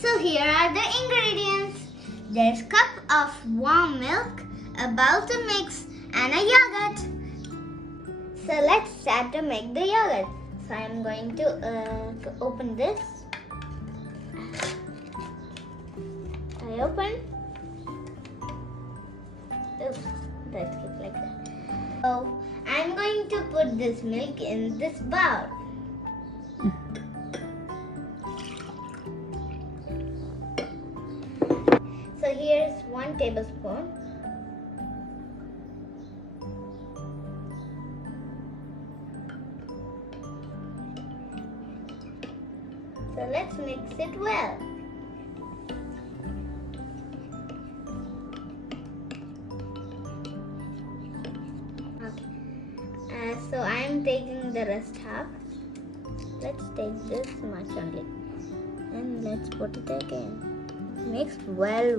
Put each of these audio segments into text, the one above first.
So here are the ingredients. There's cup of warm milk, a bowl to mix, and a yogurt. So let's start to make the yogurt. So I'm going to open this. I open. Oops, let's keep like that. So I'm going to put this milk in this bowl. So here's 1 tablespoon. So let's mix it well. Okay. So I am taking the rest half. Let's take this much only. And let's put it again. Mix well.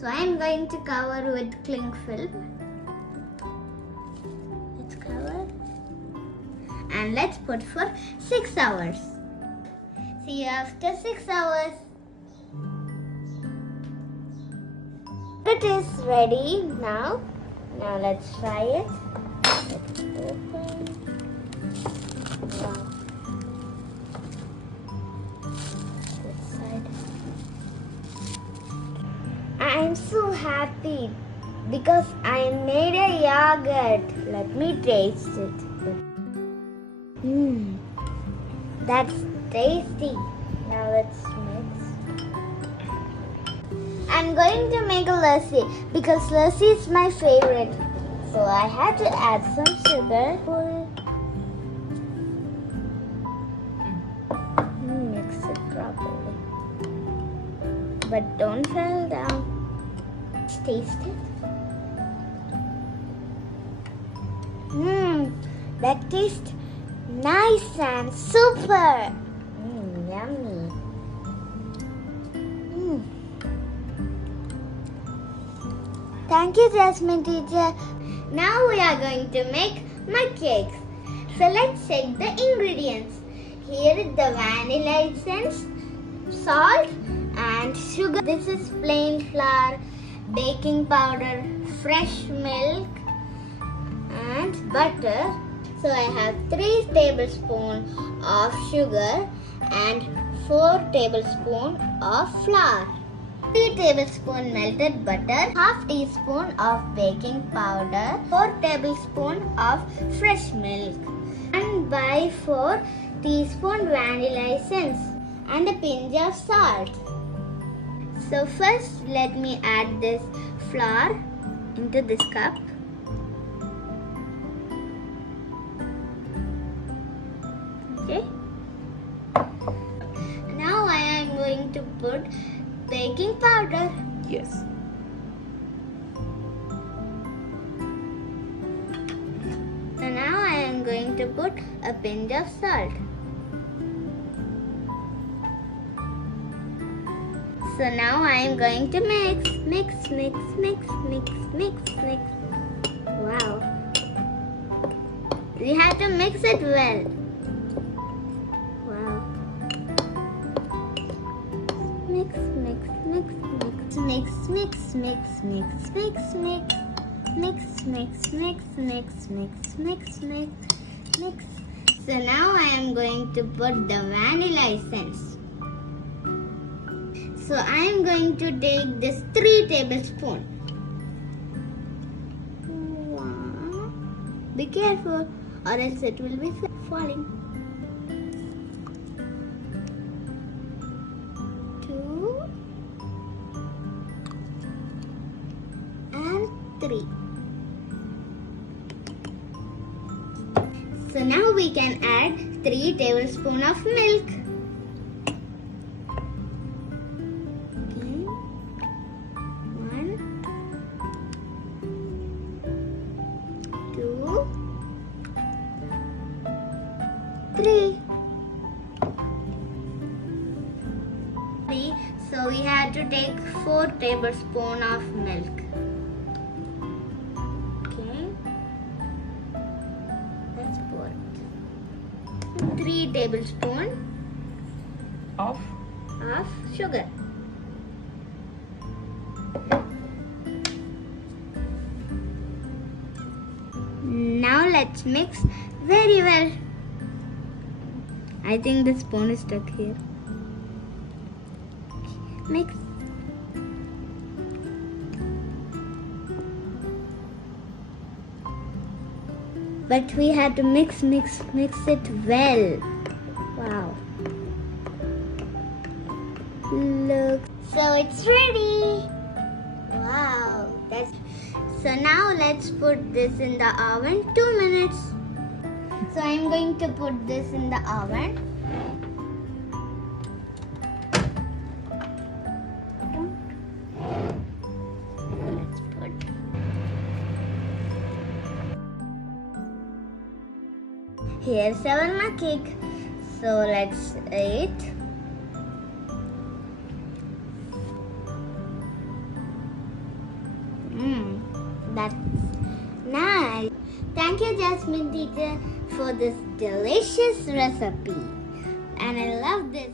So I am going to cover with cling film. Let's cover. And let's put for 6 hours. See you after 6 hours. It is ready now. Now let's try it. Let's open. Wow. This side. I'm so happy because I made a yogurt. Let me taste it. That's tasty. Now let's mix. I'm going to make a lassi because lassi is my favorite. So I had to add some sugar. Mix it properly. But don't fall down. Let's taste it. That tastes nice and super. Yummy. Thank you, Jasmine teacher. Now we are going to make MugCakes. So let's check the ingredients. Here is the vanilla essence, salt and sugar. This is plain flour, baking powder, fresh milk and butter. So I have 3 tablespoons of sugar and 4 tablespoons of flour. 3 tablespoons melted butter, half teaspoon of baking powder, 4 tablespoons of fresh milk, and by 4 teaspoon vanilla essence and a pinch of salt. So first let me add this flour into this cup. Okay. Now I am going to put baking powder. Yes. And now I am going to put a pinch of salt. So now I am going to mix. Wow. We have to mix it well. Wow. Mix. So now I am going to put the vanilla essence. So I am going to take this 3 tablespoons. Be careful or else it will be falling. 2 and 3. So now we can add 3 tablespoons of milk. Okay. 1, 2, 3. ready, so we had to take 4 tablespoons of milk. Okay, let's pour it. 3 tablespoons of sugar. Now let's mix very well. I think the spoon is stuck here. Mix. But we had to mix it well. Wow. Look. So it's ready. Wow. So now let's put this in the oven 2 minutes. So I'm going to put this in the oven. Let's put. Here's our MugCake. So let's eat. That's nice. Thank you, Jasmine teacher, for this delicious recipe. And I love this.